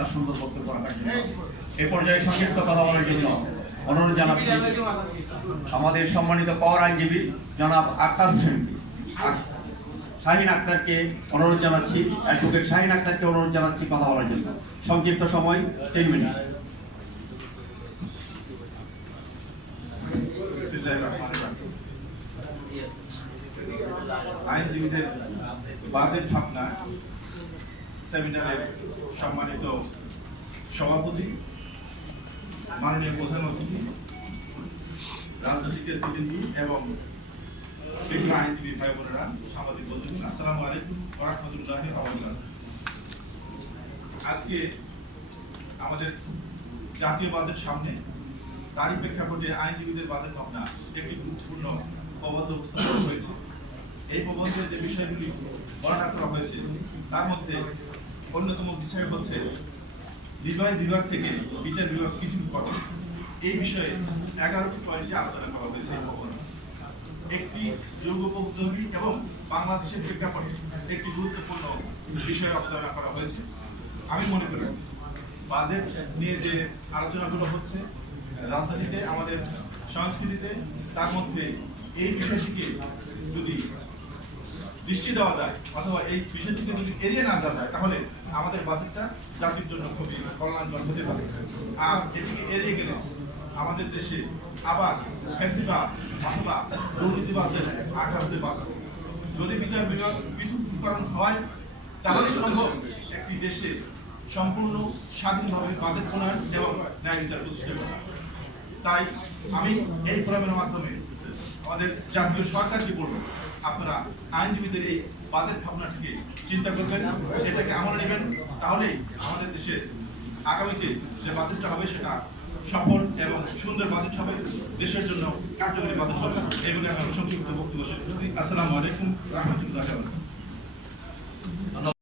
তার সুন্দর বক্তব্য রাখার জন্য। এ পর্যায়ে সংক্ষিপ্ত কথা বলার জন্য অনুরোধ জানাচ্ছি আমাদের সম্মানিত কর আইনজীবী জনাব আক্তার হোসেনকে, শাহিন আক্তারকে অনুরোধ জানাচ্ছি, অ্যাডভোকেট শাহিন আক্তারকে অনুরোধ জানাচ্ছি কথা বলার জন্য। সংক্ষিপ্ত সময় 3 মিনিট। আইনজীবীদের বাজেট ভাবনা সেমিনারের সম্মানিত সভাপতি, মাননীয় প্রধান অতিথি, রাজনৈতিক প্রতিনিধি এবং বিভিন্ন আইনজীবী ভাই বোনেরা, সাংবাদিক বন্ধুগণ, আসসালামু আলাইকুম ওয়া রাহমাতুল্লাহি ওয়া বারাকাতুহু। আজকে আমাদের জাতীয় বাজেট সামনে, তারই প্রেক্ষাপটে আইনজীবীদের বাজেট ভাবনা একটি গুরুত্বপূর্ণ প্রবন্ধ উপস্থাপন হয়েছে। এই প্রবন্ধে যে বিষয়গুলি বর্ণনা করা হয়েছে তার মধ্যে অন্যতম বিষয় হচ্ছে নির্বাহী বিভাগ থেকে বিচার বিভাগ পৃথক গঠন। এই বিষয়ে 11টি পয়েন্টে আলোচনা করা হয়েছে। এই প্রবন্ধে একটি যুগোপযোগী এবং বাংলাদেশের প্রেক্ষাপটে একটি গুরুত্বপূর্ণ বিষয় আলোচনা করা হয়েছে। আমি মনে করি বাজেট নিয়ে যে আলোচনাগুলো হচ্ছে রাজনীতিতে, আমাদের সংস্কৃতিতে, তার মধ্যে এই বিষয়টিকে যদি দৃষ্টি দেওয়া যায় অথবা এই বিষয়টিকে যদি এড়িয়ে না যাওয়া যায়, তাহলে আমাদের বাজেটটা জাতির জন্য খুবই কল্যাণকর হতে পারে। আর এটিকে এড়িয়ে গেলে আমাদের দেশে আবার ফ্যাসিবাদ অথবা দুর্নীতিবাদের আঘাত হতে পারে। যদি বিচার বিভাগ পৃথকীকরণ হয় তাহলে সম্ভব একটি দেশে সম্পূর্ণ স্বাধীনভাবে বাজেট প্রণয়ন এবং ন্যায় বিচার প্রতিষ্ঠা করা। তাই আমি এই ফোরামের মাধ্যমে আমাদের জাতীয় সরকারকে বলবো, আপনারা আইনজীবীদের এই বাজেট ভাবনাটিকে চিন্তা করবেন, এটাকে আমলে নেবেন, তাহলেই আমাদের দেশে আগামীতে যে বাজেটটা হবে সেটা সফল এবং সুন্দর বাজেট হবে, দেশের জন্য কার্যকরী বাজেট হবে। এগুলি আমি সংক্ষিপ্ত বক্তব্য শেষ করছি। আসসালামু আলাইকুম ওয়া রাহমাতুল্লাহি ওয়া বারাকাতুহু।